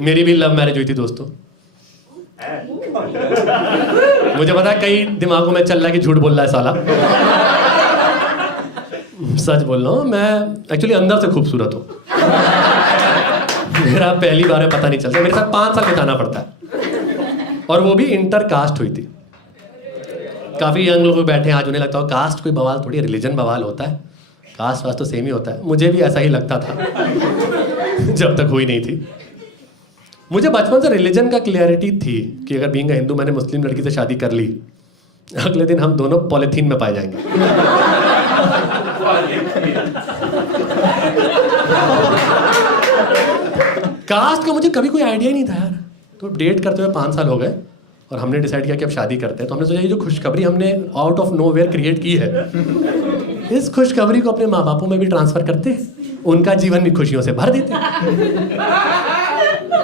मेरी भी love marriage हुई थी दोस्तों। मुझे पता है कई दिमागों में चल रहा है कि झूठ बोल रहा है साला। सच बोल रहा हूँ, मैं एक्चुअली अंदर से खूबसूरत हूँ। मेरा पहली बार है, पता नहीं चलता। मेरे साथ 5 साल बिताना पड़ता है, और वो भी इंटर कास्ट हुई थी। काफ़ी यंग लोग बैठे हैं, आज उन्हें लगता हो कास्ट कोई बवाल थोड़ी, रिलीजन बवाल होता है, कास्ट वास्ट तो सेम ही होता है। मुझे भी ऐसा ही लगता था जब तक हुई नहीं थी। मुझे बचपन से रिलीजन का क्लियरिटी थी कि अगर बीइंग हिंदू मैंने मुस्लिम लड़की से शादी कर ली, अगले दिन हम दोनों पॉलिथीन में पाए जाएंगे। कास्ट का मुझे कभी कोई आइडिया ही नहीं था यार। तो डेट करते हुए 5 साल हो गए और हमने डिसाइड किया कि अब शादी करते हैं। तो हमने सोचा ये जो खुशखबरी हमने आउट ऑफ नोवेयर क्रिएट की है, इस खुशखबरी को अपने माँ बापों में भी ट्रांसफर करते, उनका जीवन भी खुशियों से भर देते।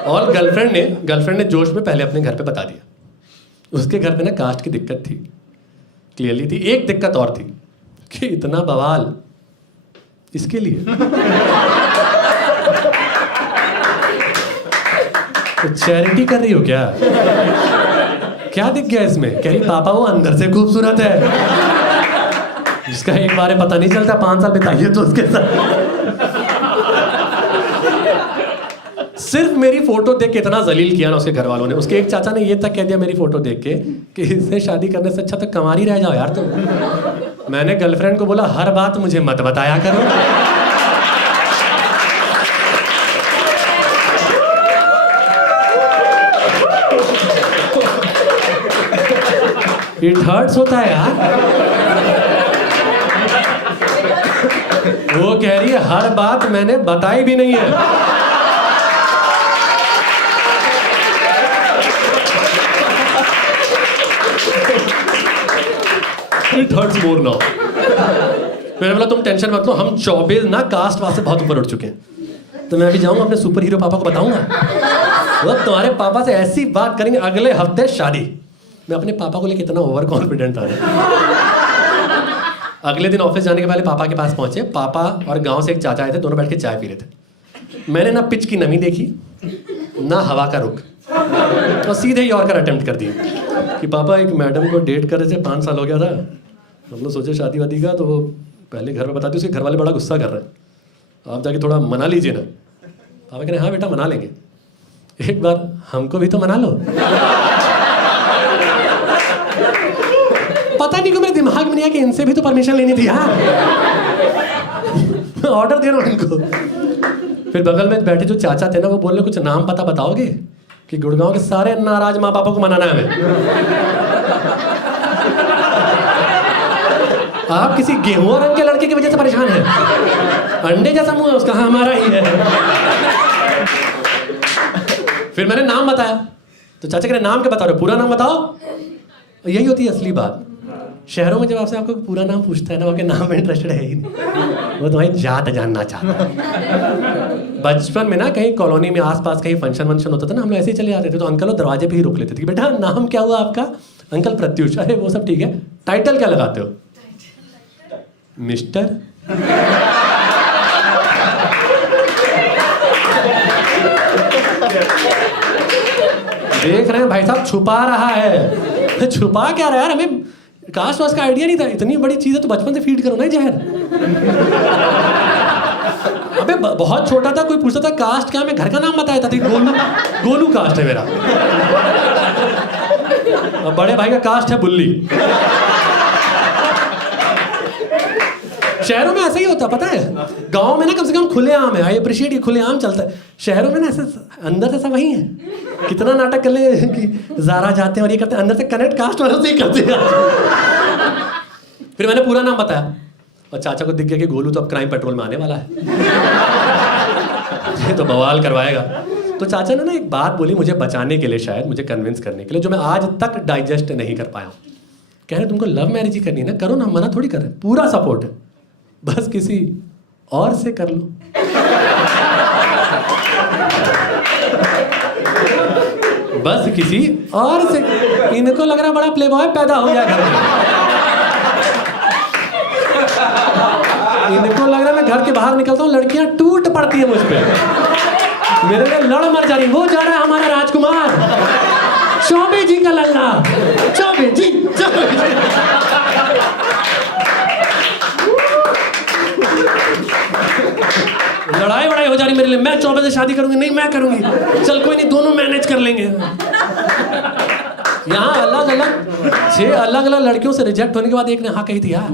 और गर्लफ्रेंड ने जोश में पहले अपने घर पे बता दिया। उसके घर पे ना कास्ट की दिक्कत थी, क्लियरली थी। एक दिक्कत और थी कि इतना बवाल इसके लिए। तो चैरिटी कर रही हो क्या? क्या दिख गया इसमें? कह रही पापा वो अंदर से खूबसूरत है, जिसका एक बार पता नहीं चलता। 5 साल बिताइए तो उसके साथ। सिर्फ मेरी फोटो देख के इतना जलील किया ना उसके घर वालों ने। उसके एक चाचा ने ये तक कह दिया मेरी फोटो देख के कि इससे शादी करने से अच्छा तो कंवारी रह जाओ यार तुम। मैंने गर्लफ्रेंड को बोला हर बात मुझे मत बताया करो। इट हर्ट्स होता है यार। वो कह रही है हर बात मैंने बताई भी नहीं है। It hurts more now. मैंने बोला तुम टेंशन मत लो, हम 24 ना कास्ट वाले से बहुत ऊपर उठ चुके हैं। तो मैं अभी जाऊंगा अपने सुपर हीरो पापा को बताऊंगा, वो तुम्हारे पापा से ऐसी बात करेंगे, अगले हफ्ते शादी। मैं अपने पापा को लेकर इतना ओवर कॉन्फिडेंट था। अगले दिन ऑफिस जाने के पहले पापा के पास पहुंचे। पापा और गांव से एक चाचा आए थे, दोनों बैठ के चाय पी रहे थे। मैंने ना पिच की नमी देखी ना हवा का रुख, और सीधे यॉर्कर अटेम्प्ट कर दिया कि पापा एक मैडम को डेट कर रहे थे, 5 साल हो गया था, हम लोग सोचे शादी वादी का, तो वो पहले घर में बताती, उसके घर वाले बड़ा गुस्सा कर रहे हैं, आप जाके थोड़ा मना लीजिए ना। पापा कह रहे हाँ बेटा मना लेंगे, एक बार हमको भी तो मना लो। पता नहीं क्यों मेरे दिमाग में नहीं आया कि इनसे भी तो परमिशन लेनी थी यार। ऑर्डर दे रहा हूँ इनको। फिर बगल में बैठे जो चाचा थे ना, वो बोल रहे कुछ नाम पता बताओगे कि गुड़गांव के सारे नाराज माँ बापों को मनाना है हमें। आप किसी गेहूं रंग के लड़के की वजह से परेशान हैं? अंडे जैसा मुंह है उसका, हाँ हमारा ही है। फिर मैंने नाम बताया तो चाचा कह रहे नाम क्या बता रहे हो, पूरा नाम बताओ। यही होती है असली बात। शहरों में जब आपसे आपको पूरा नाम पूछता है ना, आपके नाम में इंटरेस्टेड है ही नहीं, वो तुम्हारी जात जानना चाहता है। बचपन में ना कहीं कॉलोनी में आसपास कहीं फंक्शन वंक्शन होता था ना, हम लोग ऐसे ही चले जाते थे, तो अंकल वो दरवाजे पे ही रोक लेते थे कि बेटा नाम क्या हुआ आपका? अंकल प्रत्युष। अरे वो सब ठीक है, टाइटल क्या लगाते हो? मिस्टर। देख रहे हैं भाई साहब छुपा रहा है। छुपा क्या रहा है यार, हमें कास्ट वास्ट का आइडिया नहीं था। इतनी बड़ी चीज है तो बचपन से फीड करो ना जहर। अबे बहुत छोटा था, कोई पूछता था कास्ट क्या, मैं घर का नाम बताया था, गोलू। गोलू कास्ट है मेरा। अब बड़े भाई का कास्ट है बुल्ली। शहरों में ऐसा ही होता पता है। गांव में ना कम से कम खुलेआम है, आई अप्रिशिएट, ये खुलेआम चलता है। शहरों में ना ऐसे अंदर से सब वही है। कितना नाटक कर ले कि ज़ारा जाते हैं और ये करते हैं, अंदर से कनेक्ट कास्ट वालों से ही करते हैं। फिर मैंने पूरा नाम बताया और चाचा को दिख गया कि गोलू तो अब क्राइम पेट्रोल में आने वाला है। ये तो बवाल करवाएगा। तो चाचा ने ना एक बात बोली मुझे बचाने के लिए, शायद मुझे कन्विंस करने के लिए, जो मैं आज तक डाइजेस्ट नहीं कर पाया हूँ। कह रहे तुमको लव मैरिज ही करनी है ना, करो ना, मना थोड़ी कर रहे, पूरा सपोर्ट है, बस किसी और से कर लो। बस किसी और से। इनको लग रहा बड़ा प्लेबॉय पैदा हो गया घर में। इनको लग रहा मैं घर के बाहर निकलता हूँ लड़कियां टूट पड़ती है मुझ पे। मेरे लिए लड़ मर जा रही, वो जा रहा है हमारा राजकुमार, चौबे जी का लल्ला, चौबे जी, चौबे जी। लड़ाई वड़ाई हो जा रही मेरे लिए, मैं चौबे से शादी करूंगी, नहीं मैं करूंगी, चल कोई नहीं दोनों मैनेज कर लेंगे। यहाँ अलग अलग लड़कियों से रिजेक्ट होने के बाद एक ने हाँ कही थी यार।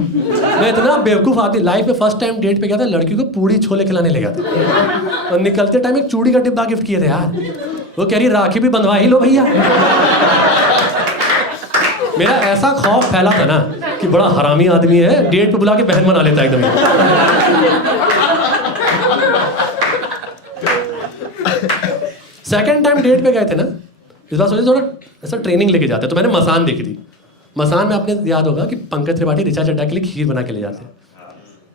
मैं इतना बेवकूफ़ आदमी, लाइफ में फर्स्ट टाइम डेट पे गया था, लड़की को पूड़ी छोले खिलाने ले गया था और निकलते टाइम एक चूड़ी का डिब्बा गिफ्ट किए थे यार। वो कह रही राखी भी बंधवा ही लो भैया। मेरा ऐसा खौफ फैला था ना कि बड़ा हरामी आदमी है, डेट पे बुला के बहन बना लेता है एकदम। सेकेंड टाइम डेट पे गए थे ना, इस बार सोचे थोड़ा ऐसा ट्रेनिंग लेके जाते, तो मैंने मसान देखी थी। मसान में आपने याद होगा कि पंकज त्रिपाठी ऋचा चड्ढा के लिए खीर बना के ले जाते हैं।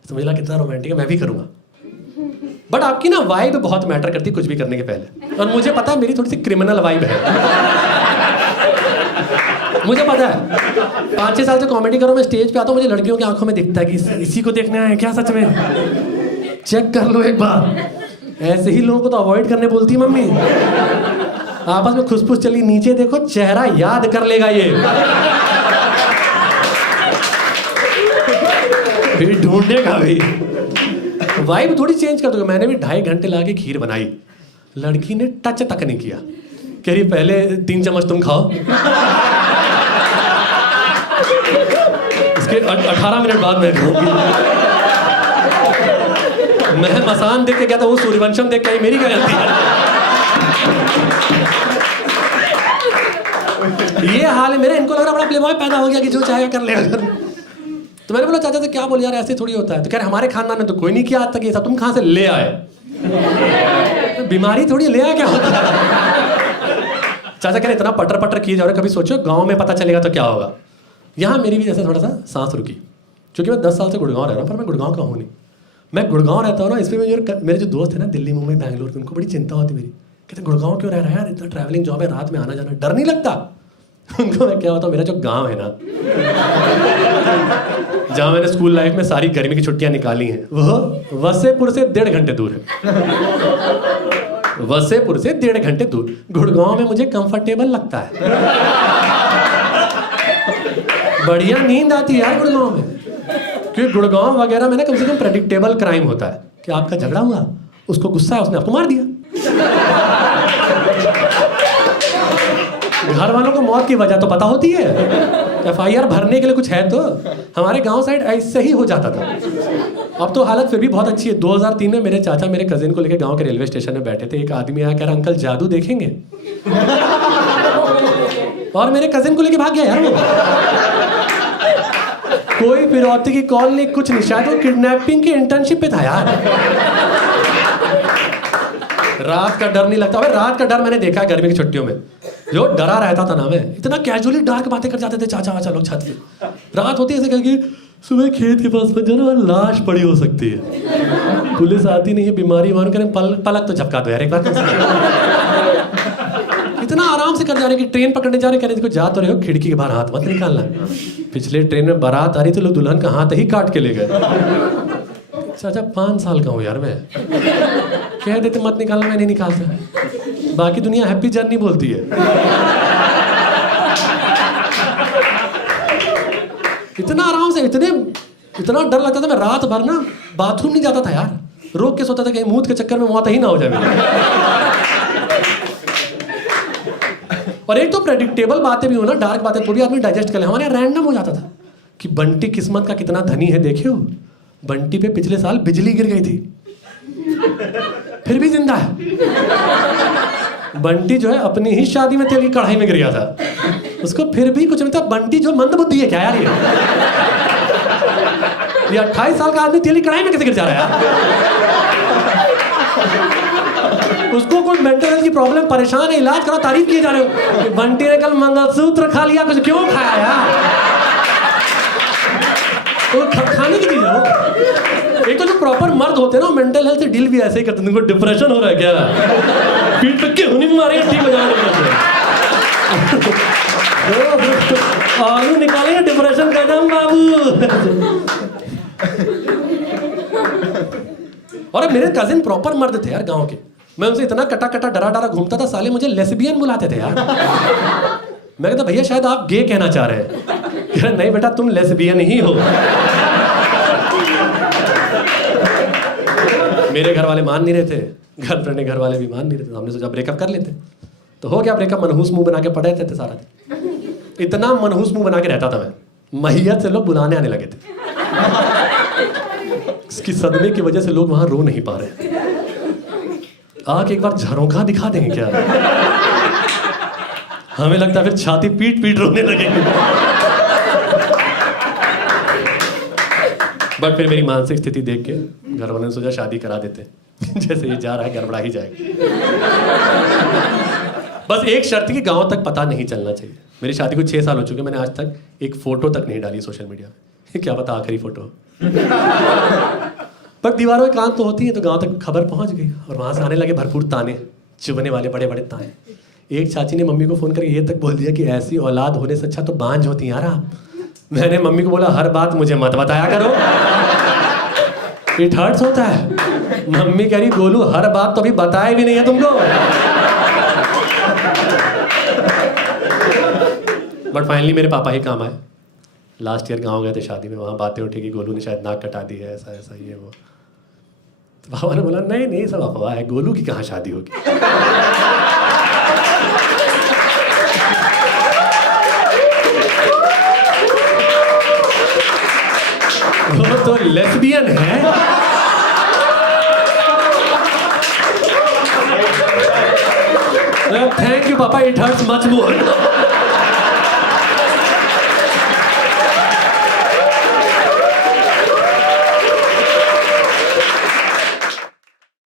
समझ ला कितना रोमांटिक है, मैं भी करूँगा। बट आपकी ना वाइब बहुत मैटर करती है कुछ भी करने के पहले, और मुझे पता है मेरी थोड़ी सी क्रिमिनल वाइब है। मुझे पता है 5-6 साल से कॉमेडी करो, मैं स्टेज पे आता हूँ, मुझे लड़कियों की आंखों में दिखता है कि इसी को देखने आए क्या सच में, चेक कर लो एक बार। ऐसे ही लोगों को तो अवॉइड करने बोलती मम्मी। आपस में खुसफुस चली, नीचे देखो चेहरा याद कर लेगा ये, फिर ढूंढेगा भाई। वाइब थोड़ी चेंज कर दोगे। मैंने भी 2.5 घंटे लाके खीर बनाई, लड़की ने टच तक नहीं किया, कह रही पहले 3 चम्मच तुम खाओ, इसके 18 मिनट बाद मैं खाऊंगी। मैं मसान देख के गया था, वो सूर्यवंशम देख के आई, मेरी क्या गलती है। ये हाल है मेरा, इनको लग रहा बड़ा प्लेबॉय पैदा हो गया कि जो चाहेगा कर लेगा। तो मैंने बोला चाचा से क्या बोल यार, ऐसे थोड़ी होता है। तो कह रहे हमारे खानदान में तो कोई नहीं किया आज तक ये सब, तुम कहाँ से ले आए? बीमारी थोड़ी ले आया क्या होता है। चाचा कह रहे इतना पटर पटर किए जा रहे, कभी सोचो गाँव में पता चलेगा तो क्या होगा। यहाँ मेरी भी जैसे थोड़ा सा सांस रुकी, क्योंकि मैं 10 साल से गुड़गांव रह रहा हूँ, पर मैं गुड़गांव का हूँ नहीं। मैं गुड़गांव रहता हूँ ना, इसमें मेरे जो दोस्त हैं ना दिल्ली, मुंबई, बैंगलोर के, उनको बड़ी चिंता होती मेरी। कहते गुड़गांव क्यों रह रहा है यार, इतना ट्रैवलिंग जॉब है, रात में आना जाना, डर नहीं लगता? उनको मैं क्या बताऊँ, मेरा जो गांव है ना, जहाँ मैंने स्कूल लाइफ में सारी गर्मी की छुट्टियाँ निकाली हैं, वो वसेपुर से 1.5 घंटे दूर है। वसेपुर से 1.5 घंटे दूर। गुड़गांव में मुझे कंफर्टेबल लगता है, बढ़िया नींद आती है यार गुड़गांव में। क्योंकि गुड़गांव वगैरह में ना कम से कम प्रेडिक्टेबल क्राइम होता है कि आपका झगड़ा हुआ, उसको गुस्सा है, उसने आपको मार दिया। घर वालों को मौत की वजह तो पता होती है, FIR भरने के लिए कुछ है तो। हमारे गांव साइड ऐसे ही हो जाता था। अब तो हालत फिर भी बहुत अच्छी है। 2003 में मेरे चाचा मेरे कजिन को लेकर गांव के रेलवे स्टेशन में बैठे थे, एक आदमी आया कह रहा अंकल जादू देखेंगे, और मेरे कजिन को लेके भाग गया यार वो। कोई फिरौती की कॉल नहीं, कुछ नहीं, शायद वो किडनैपिंग की इंटर्नशिप पे था यार। रात का डर नहीं लगता। अबे रात का डर मैंने देखा है गर्मी की छुट्टियों में, जो डरा रहता था ना मैं, इतना कैजुअली डार्क बातें कर जाते थे चाचा वाचा लोग छत पे। रात होती है ऐसे करके, सुबह खेत के पास में जाना, लाश पड़ी हो सकती है, पुलिस आती नहीं है, बीमारी मान करें, पलक तो झपका दो यार एक बार। इतना आराम से कर जा रहे कि ट्रेन पकड़ने जा रहे, कह रहे देखो जा तो रहे हो, खिड़की के बाहर हाथ मत निकालना। पिछले ट्रेन में बारात आ रही थी, लोग दुल्हन का हाथ ही काट के ले गए। चाचा 5 साल का हूँ यार मैं, कह देते मत निकालना, मैं नहीं निकालता। बाकी दुनिया हैप्पी जर्नी बोलती है। इतना आराम से, इतना डर लगता था, मैं रात भर ना बाथरूम नहीं जाता था यार, रोक के सोता था कहीं मूत के चक्कर में मौत ही ना हो जाए मेरी। और एक तो प्रेडिक्टेबल बातें भी हो ना, डार्क बातें थोड़ी आदमी डाइजेस्ट कर ले। हमारे यहाँ रैंडम हो जाता था कि बंटी किस्मत का कितना धनी है, देखे हो बंटी पे पिछले साल बिजली गिर गई थी, फिर भी जिंदा है। बंटी जो है अपनी ही शादी में तेल की कढ़ाई में गिर गया था, उसको फिर भी कुछ नहीं था। बंटी जो मंदबुद्धि है क्या यार, ये 28 साल का आदमी तेल की कढ़ाई में कैसे गिर जा रहा है यार? उसको कोई मेंटल हेल्थ की प्रॉब्लम, परेशान है, इलाज करो, तारीफ किए जा रहे हो। बंटी ने कल मंगलसूत्र खा लिया, कुछ क्यों खाया यार? तो खाने की चीज है वो। एक तो जो प्रॉपर मर्द होते हैं ना, मेंटल हेल्थ से डील भी ऐसे ही करते हैं। तुमको डिप्रेशन हो रहा है क्या? पीठ पे क्यों नहीं मारेगा, ठीक हो जाएगा। आलू निकालेंगे डिप्रेशन का दम बाबू। और मेरे कजिन प्रॉपर मर्द थे यार गांव के, मैं उनसे इतना कटा कटा डरा डरा घूमता था, साले मुझे लेस्बियन बुलाते थे यार। मैं कहता भैया शायद आप गे कहना चाह रहे हैं। कह रहे नहीं बेटा तुम लेस्बियन ही हो। मेरे घर वाले मान नहीं रहे थे, गर्लफ्रेंड के घर वाले भी मान नहीं रहे थे। हमने सोचा ब्रेकअप कर लेते, तो हो गया ब्रेकअप। मनहूस मुंह बना के पड़े रहते थे सारा दिन, इतना मनहूस मुंह बना के रहता था मैं, मैयत से लोग बुलाने आने लगे थे। इसकी सदमे की वजह से लोग वहां रो नहीं पा रहे। आके एक बार झरोखा दिखा देंगे क्या? हमें लगता है फिर छाती पीट पीट रोने लगेंगे। बट फिर मेरी मानसिक स्थिति देख के घर वालों ने सोचा शादी करा देते। जैसे ये जा रहा है गड़बड़ा ही जाएगा। बस एक शर्त की, गांव तक पता नहीं चलना चाहिए। मेरी शादी को 6 साल हो चुके, मैंने आज तक एक फोटो तक नहीं डाली सोशल मीडिया में। क्या पता आखिरी फोटो। पर दीवारों की कान तो होती है, तो गांव तक खबर पहुंच गई और वहां से आने लगे भरपूर ताने, चुभने वाले बड़े बड़े ताने। एक चाची ने मम्मी को फोन करके ये तक बोल दिया कि ऐसी औलाद होने से अच्छा तो बांझ होती यार आप। मैंने मम्मी को बोला हर बात मुझे मत बताया करो, इट हर्ट्स होता है। मम्मी कह रही गोलू हर बात तो अभी बताया भी नहीं है तुमको। बट फाइनली मेरे पापा ही काम आए। लास्ट ईयर गांव गए थे शादी में, वहाँ बातें उठी कि गोलू ने शायद नाक कटा दी है, ऐसा ऐसा ये वो। तो पापा ने बोला नहीं नहीं सब अफवाह है, गोलू की कहाँ शादी होगी। वो तो लेस्बियन है। थैंक यू पापा, इट हर्ट्स मच मोर।